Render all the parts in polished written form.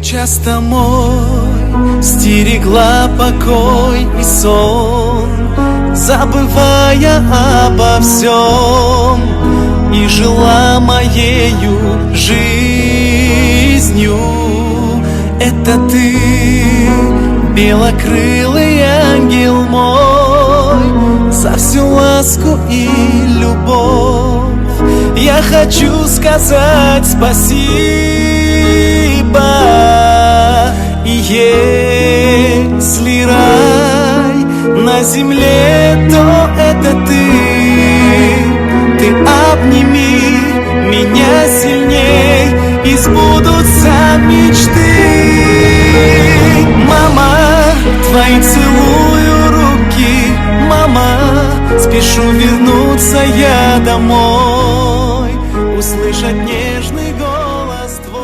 Часто мой стерегла покой и сон, забывая обо всем, и жила моею жизнью. Это ты, белокрылый ангел мой, за всю ласку и любовь я хочу сказать спасибо. И если рай на земле, то это ты обними меня сильней, и сбудутся мечты. Мама, твои целую руки, мама, спешу вернуться я домой, услышать нежный голос твой.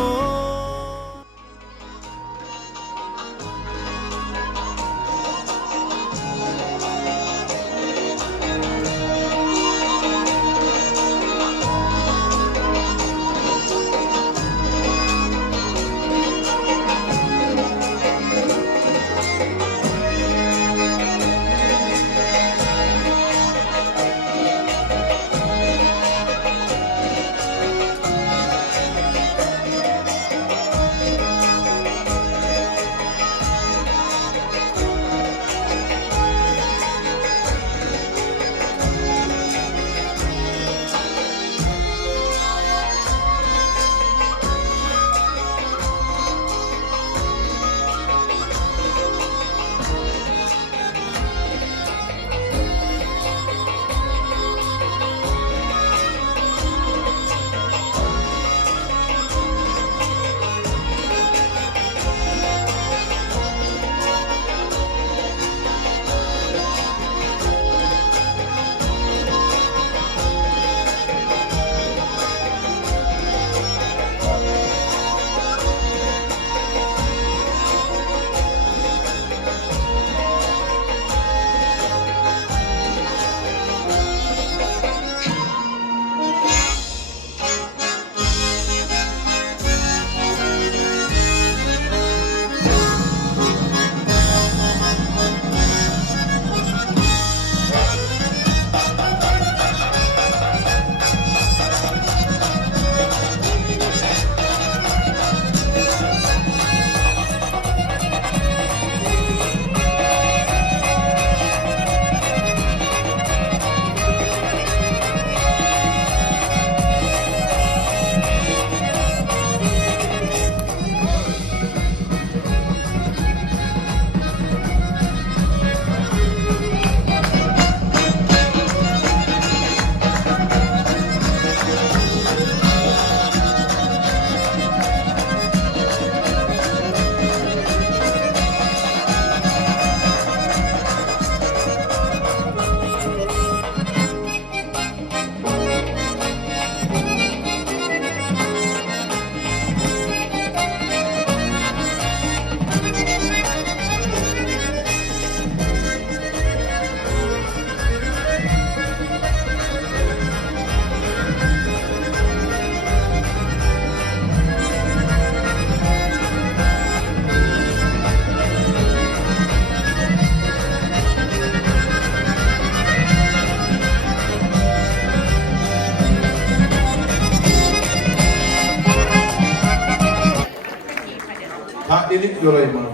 Tahtlik yorayman.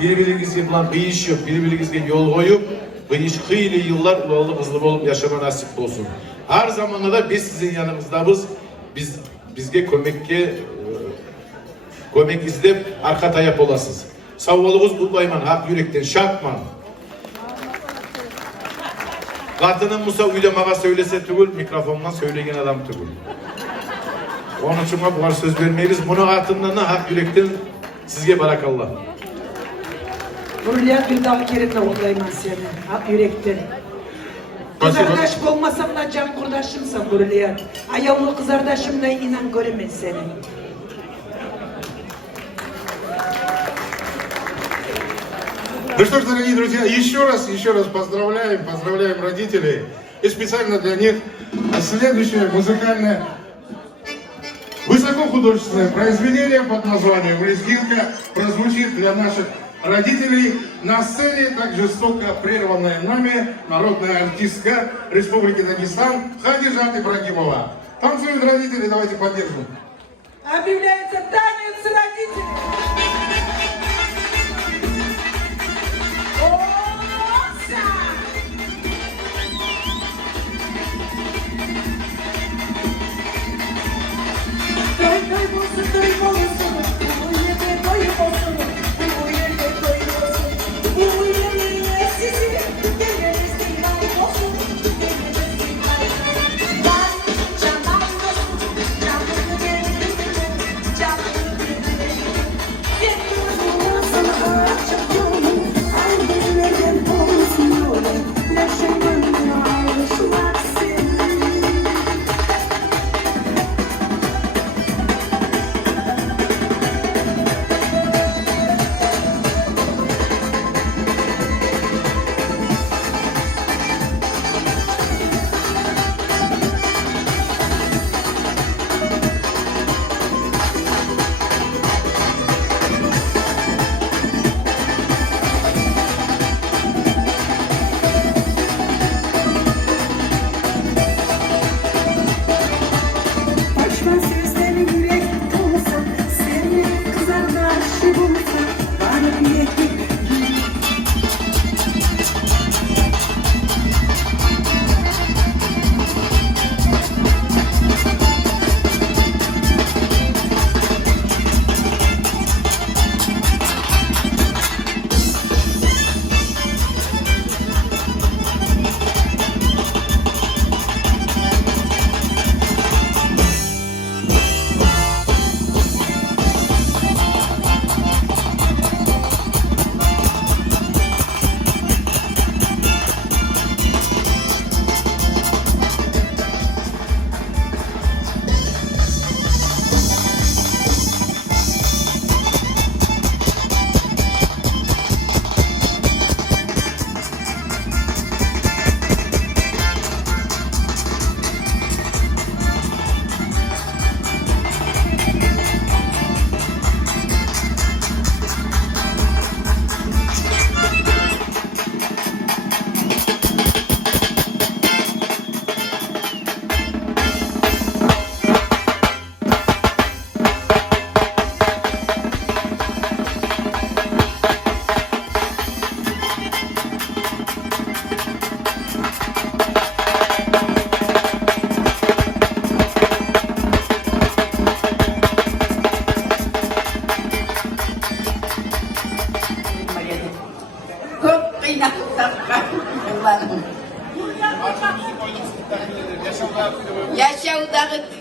Birbirinizge bilan kıyışıp, birbirinizge yol koyup, kıyış hıyli yıllar ulalı hızlı olup yaşama nasip olsun. Her zamanda da biz sizin yanınızdayız. Bizge kömek izlep arka tayap olasınız. Sağ olunuz kutlayman, hak yürekten şartman. Kadının Musa üylemağa söylese tügül, mikrofondan söylegen adam tügül. Onun için bu kadar söz vermeyiz. Bunu hatından da hak yürekten sizge barakallah. Hürriyet bir daha kerinde olayım seni, hak yürekten. Kızardaş olmasam da can kurdaşımsın Hürriyet. Ayağımı kızardaşımda inan göremez seni. Ну что ж, дорогие друзья, еще раз поздравляем родителей. И специально для них следующая музыкальная, высоко художественное произведение под названием «Лезгинка» прозвучит для наших родителей на сцене, так жестоко прерванная нами народная артистка Республики Дагестан Хадижат Ибрагимова. Танцуют родители, давайте поддержим. Объявляется танец родителей.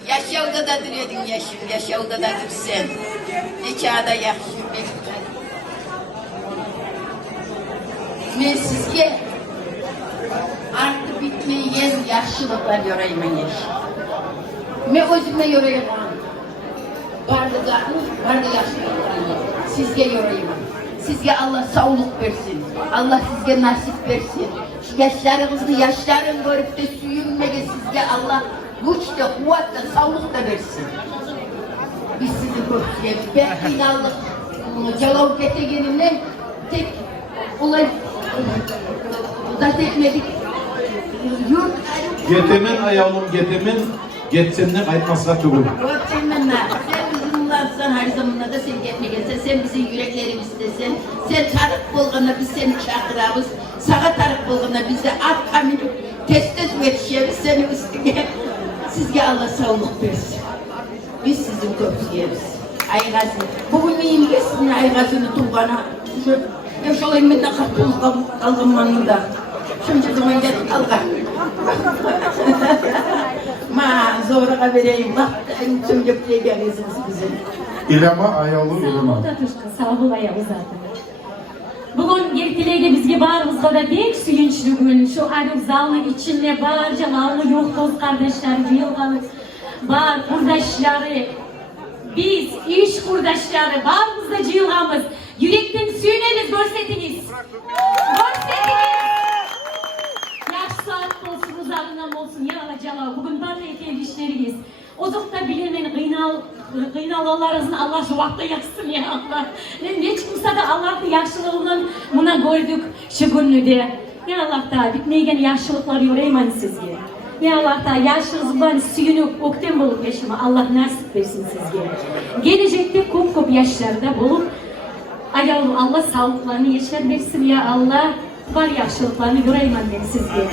Yaşavda da diledin yaşavda da sen. Nikahda yaxşı. Men sizge artık bitmeyen yaşlılıklar yorayman yaş. Men özüme yorayman. Bardı yaşlılıklar sizge yorayman. Sizge Allah sağlık versin. Allah sizge nasip versin. Yaşlarınızı yaşların görüp de suyunmege sizge Allah güç de, kuvvet de, sağlık da versin. Biz sizi görüyoruz. Ben inanlık cevap getirgenimle tek olay uzat etmedik. Yetemin ayağım yetemin, geçsenle kayıtmasla tügül. Gökçenmenle, sen bizim ulansan her zamanla da sen gitmeyeceksin, sen bizim yüreklerimizdesin. Sen tarık bulgana biz seni çağırırız. Sağa tarık bulgana biz de at kamini testes yetişiriz seni üstüne. Sizge Allah sağlık versin. Biz sizin köprüyeriz. Aygazı. Bugün neyim geçsin aygazını tuğbana. Yaşalayım ben de kalgınmanını da. Şimdi zaman gelip kalgan. Ma zoruna vereyim. Bak tüm köprüye gelirsiniz bize. İlema ayalı ilema. Sağ ol da tuşka. Sağ ol ayalı zaten. Bugün erteleyde bizge bağrımızda da bek süyünçlü gün. Şu arık zalın içinde barca mağlı yok dost kardeşler, yılgalı bar kurdaşları, biz iş kurdaşları, bağrımızda cıyılgamız. Yürekten süyüneniz, görsetiniz. Görsetiniz. Yaş saat olsun, uzağından olsun, ya alacala. Bugün barla eteğin işleriyiz. Ozukta bilinen, Kıynalarınızın Allah şu vakti yaksın ya Allah. Ne çıkmışsa da Allah'ın yaşlılığından buna gördük şu günlü de. Ya Allah da bitmeyen yaşlılıklar yorayman sizge. Ya Allah da yaşlılığından suyunup okten bulup yaşama Allah nasip versin sizge. Gelecekte köp yaşlarda bulup ayağım Allah sağlıklarını yaşar versin ya Allah. Var yaşlılıklarını yorayman ben sizge.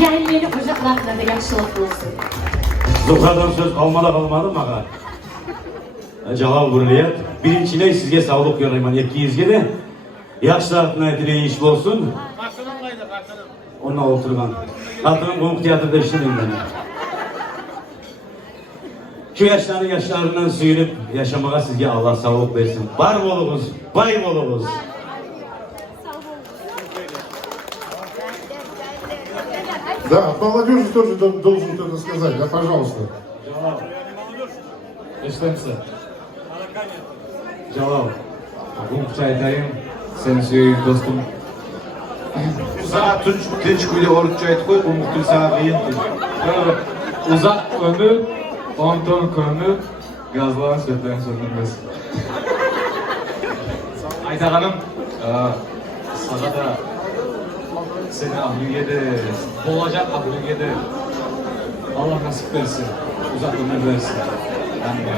Cahilleri ocaklarında da yaşlılık olsun. Zuhradan söz kalmadı mı ağa? Jalal Burliyat, birinçine sizge sağlık yorayman, ikiyizge de yaşlarına dileğin iş olsun. Kartınım kaydı, kartınım. Onunla oturgan. Kartınım konuk tiyatroda işledim ben. Şu yaşlarından suyunup yaşamaya sizge Allah sağlık versin. Var bolunuz, bay bolunuz. Да, молодежи тоже должен кто-то сказать, да, пожалуйста. İşlemse. Jalal. Konukça aytayım. Seni süyeyim dostum. Sana Tunç Kuyla Orukçu ayet koy, bu muhtul sana kıyın. Uzak ömür, 10 ton kömür, gazlanan sötlerin söndürmez. Aytağanım, sana da seni ahlüyede, olacak ahlüyede Allah nasip versin, uzak ömür versin. Yani ya.